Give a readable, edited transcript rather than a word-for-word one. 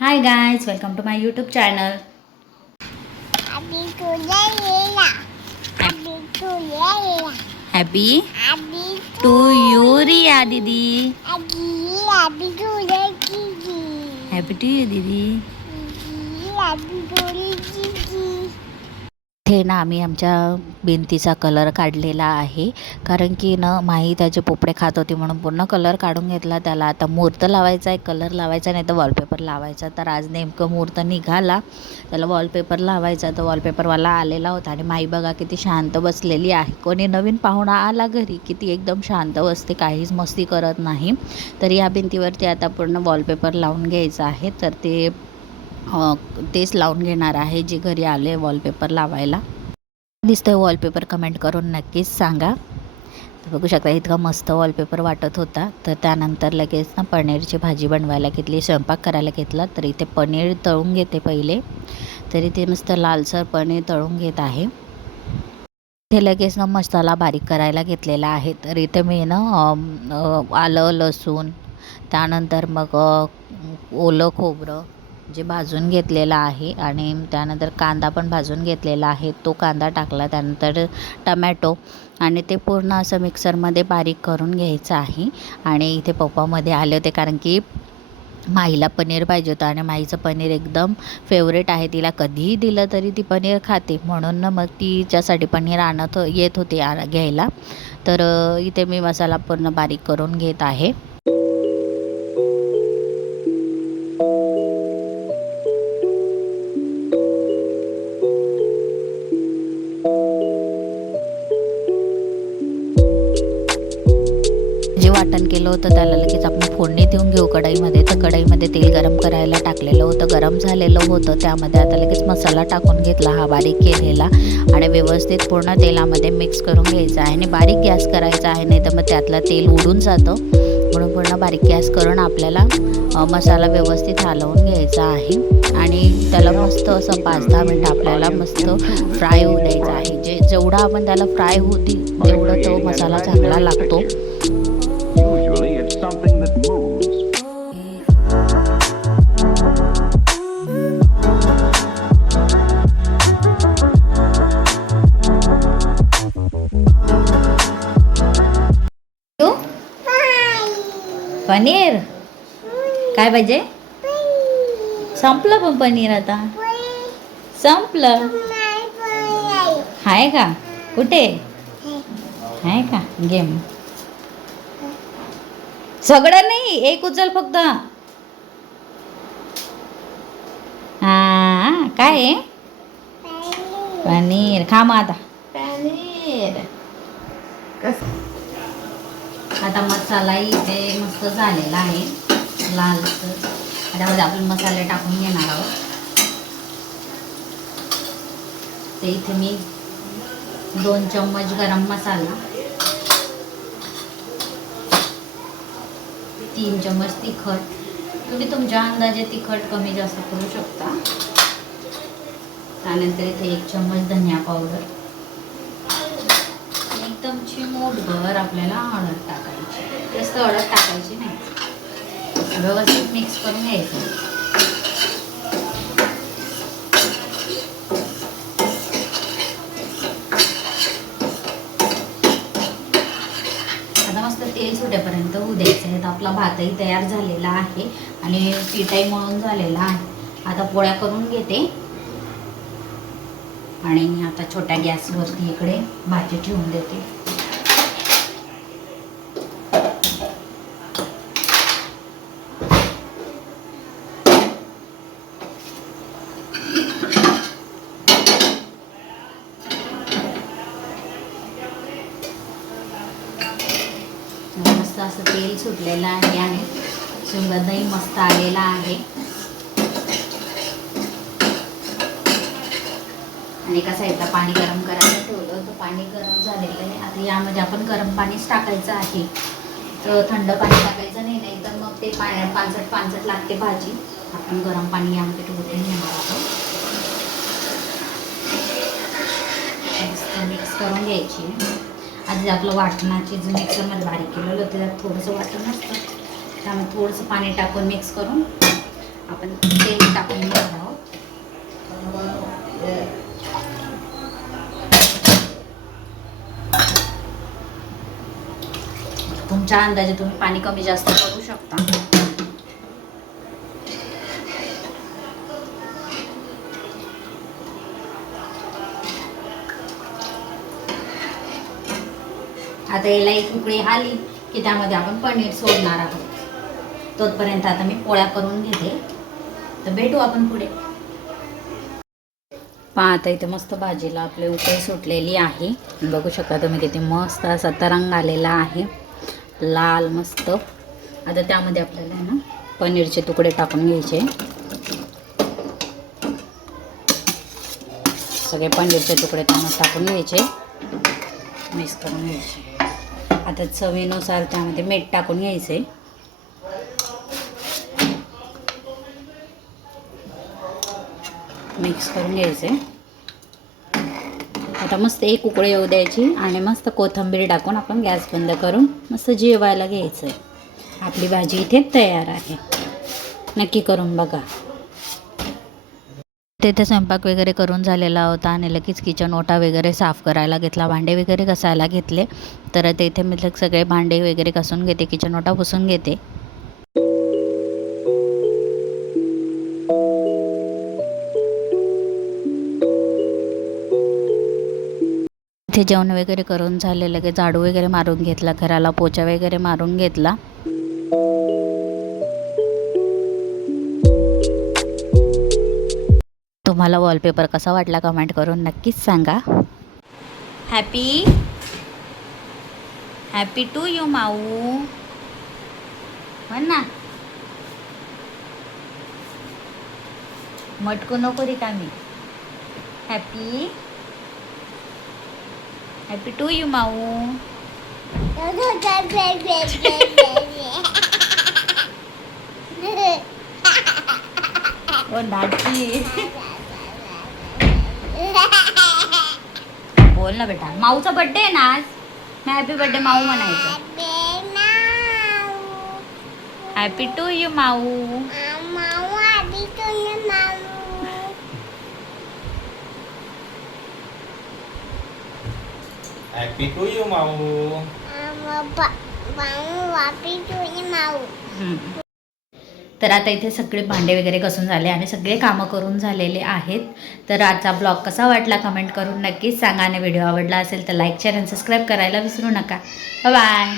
Hi guys, welcome to my YouTube channel. Abi tulayela. Abi tulayela. Happy Abi to you Riya didi. abi tulayela. Happy to you didi. Abi tulayela. हे ना आम्ही आमच्या भिंतीचा colour काढलेला आहे, कारण की ना माही त्याचे पोपडे खात होती म्हणून पूर्ण कलर काढून घेतला. त्याला आता मुहूर्त लावायचा आहे, कलर लावायचा नाही तर वॉलपेपर लावायचा. तर आज नेमकं मुहूर्त निघाला, त्याला वॉलपेपर लावायचा. तर वॉलपेपरवाला आलेला होता आणि माई बघा किती शांत बसलेली आहे. कोणी नवीन पाहुणा आला घरी की ती एकदम शांत बसते, काहीच मस्ती करत नाही. तर या भिंतीवरती आता पूर्ण वॉलपेपर लावून घ्यायचं आहे. तर तेच लावून घेणार आहे जे घरी आले वॉलपेपर लावायला. दिसतोय वॉलपेपर कमेंट करून नक्कीच सांगा. तर बघू शकता इतका मस्त वॉलपेपर वाटत होता. तर त्यानंतर लगेच ना पनीरची भाजी बनवायला घेतली, स्वयंपाक करायला घेतला. तर इथे पनीर तळून घेते पहिले. तर इथे मस्त लालसर पनीर तळून घेत आहे. इथे लगेच ना मसाला बारीक करायला घेतलेला आहे. तर इथे मी ना आलं लसूण, त्यानंतर मग ओलं खोबरं जे भाजून घेतलेला आहे आणि त्यानंतर कांदा पण भाजून घेतलेला आहे. तो कांदा टाकला, त्यानंतर टमॅटो आणि ते पूर्ण असं मिक्सरमध्ये बारीक करून घ्यायचं आहे. आणि इथे पप्पामध्ये आले होते कारण की माईला पनीर पाहिजे होतं आणि माईचं पनीर एकदम फेवरेट आहे. तिला कधीही दिलं तरी ती पनीर खाते, म्हणून मग तिच्यासाठी पनीर येत होते घ्यायला. तर इथे मी मसाला पूर्ण बारीक करून घेत आहे. जे वाटण केलं होतं त्याला लगेच आपण फोडणी देऊन घेऊ कढईमध्ये. तर कढईमध्ये तेल गरम करायला टाकलेलं होतं, गरम झालेलं होतं. त्यामध्ये आता लगेच मसाला टाकून घेतला हा बारीक केलेला आणि व्यवस्थित पूर्ण तेलामध्ये मिक्स करून घ्यायचा आहे. आणि बारीक गॅस करायचा आहे, नाही तर मग त्यातलं तेल उडून जातं. म्हणून पूर्ण बारीक गॅस करून आपल्याला मसाला व्यवस्थित हलवून घ्यायचा आहे. आणि त्याला मस्त असं 5-10 मिनटं आपल्याला मस्त फ्राय होऊ द्यायचं आहे. जेवढा आपण त्याला फ्राय होती तेवढं तो मसाला चांगला लागतो. Usually it's something that moves. Paneer काय पाहिजे? संपलं पण पनीर आता संपलं. आहे का? कुठे आहे का? गेम सगळं नाही, एक उचल फक्त. हा काय आहे? पनीर खा मग आता. पनीर आता मसाला इथे मस्त झालेला आहे लालसर. त्यामध्ये आपण मसाले टाकून घेणार आहोत. ते इथे मी 2 चम्मच गरम मसाला, 3 चम्मच तिखट, तुम्ही तुमच्या अंदाजे तिखट कमी जास्त करू शकता. त्यानंतर इथे 1 चम्मच धनिया पावडर, एकदम चिमूटभर आपल्याला हळद टाकायची. जास्त हळद टाकायची नाही. व्यवस्थित मिक्स करून घ्यायचं. आता मस्त तेल सुटेपर्यंत होऊ द्यायचं आहे. तर आपला भातही तयार झालेला आहे आणि पिठाही मळून झालेला आहे. आता पोळ्या करून घेते आणि आता छोट्या गॅसवरती इकडे भाजी ठेवून देते. मस्त असं तेल सुटलेलं आहे आणि सुगंधही मस्त आलेला आहे. आणि एका साईडला पाणी गरम करायला ठेवलं होतं, पाणी गरम झालेलं आहे. आता यामध्ये आपण गरम पाणीच टाकायचं आहे. तर थंड पाणी टाकायचं नाही, नाही तर मग ते पांचट लागते भाजी. आपण गरम पाणी यामध्ये ठेवून घेणार आहोत. मिक्स करून घ्यायची. आधी आपलं वाटणाची जे मिक्सरमध्ये बारीक केलेलं होतं त्यात थोडंसं वाटण असतं, त्यामुळे थोडंसं पाणी टाकून मिक्स करून आपण तेल टाकून घेणार आहोत. तुमच्या अंदाजे तुम्ही पाणी कमी जास्त करू शकता. आता याला एक उकळी आली की त्यामध्ये आपण पनीर सोडणार आहोत. तोपर्यंत आता मी पोळ्या करून घेते. तर भेटू आपण पुढे. पाहता इथे मस्त भाजीला आपले उकळी सुटलेली आहे. बघू शकता तुम्ही किती मस्त असा तरंग आलेला आहे, लाल मस्त. आता त्यामध्ये आपल्याला ना पनीरचे तुकडे टाकून घ्यायचे. सगळे पनीरचे तुकडे त्यांना टाकून घ्यायचे, मिक्स करून घ्यायचे. आता चवीनुसार त्यामध्ये मीठ टाकून घ्यायचे. मिक्स करून घ्यायचे. आता मस्त एक उकळी येऊ द्यायची आणि मस्त कोथिंबीर टाकून आपण गॅस बंद करून मस्त जेवायला घ्यायचं आहे. आपली भाजी इथे तयार आहे. नक्की करून बघा. तिथे स्वयंपाक वगैरे करून झालेला होता आणि लगेच किचन ओटा वगैरे साफ करायला घेतला, भांडे वगैरे घासायला घेतले. तर तिथे मी सगळे भांडे वगैरे घासून घेते, किचन ओटा पुसून घेते. इथे जेवण वगैरे करून झाले, लगेच झाडू वगैरे मारून घेतला, घराला पोचा वगैरे मारून घेतला. तुम्हाला वॉलपेपर कसा वाटला कमेंट करून नक्कीच सांगा. हॅपी हॅपी टू यू माऊ म्हण ना. मटकू नको रिकामी. हॅपी हॅपी टू यू माऊ. ओ दाजी बोल ना बेटा. माऊचा बर्थडे आहे ना आज. मी हॅपी बर्थडे माऊ म्हणायचं. Happy to you Mau. Happy to you Mau. तर आता इथे सगळे भांडे वगैरे घासून झाले आणि सगळे कामं करून झालेले आहेत. तर आजचा ब्लॉग कसा वाटला कमेंट करून नक्कीच सांगा आणि व्हिडिओ आवडला असेल तर लाईक शेअर आणि सबस्क्राईब करायला विसरू नका. बाय.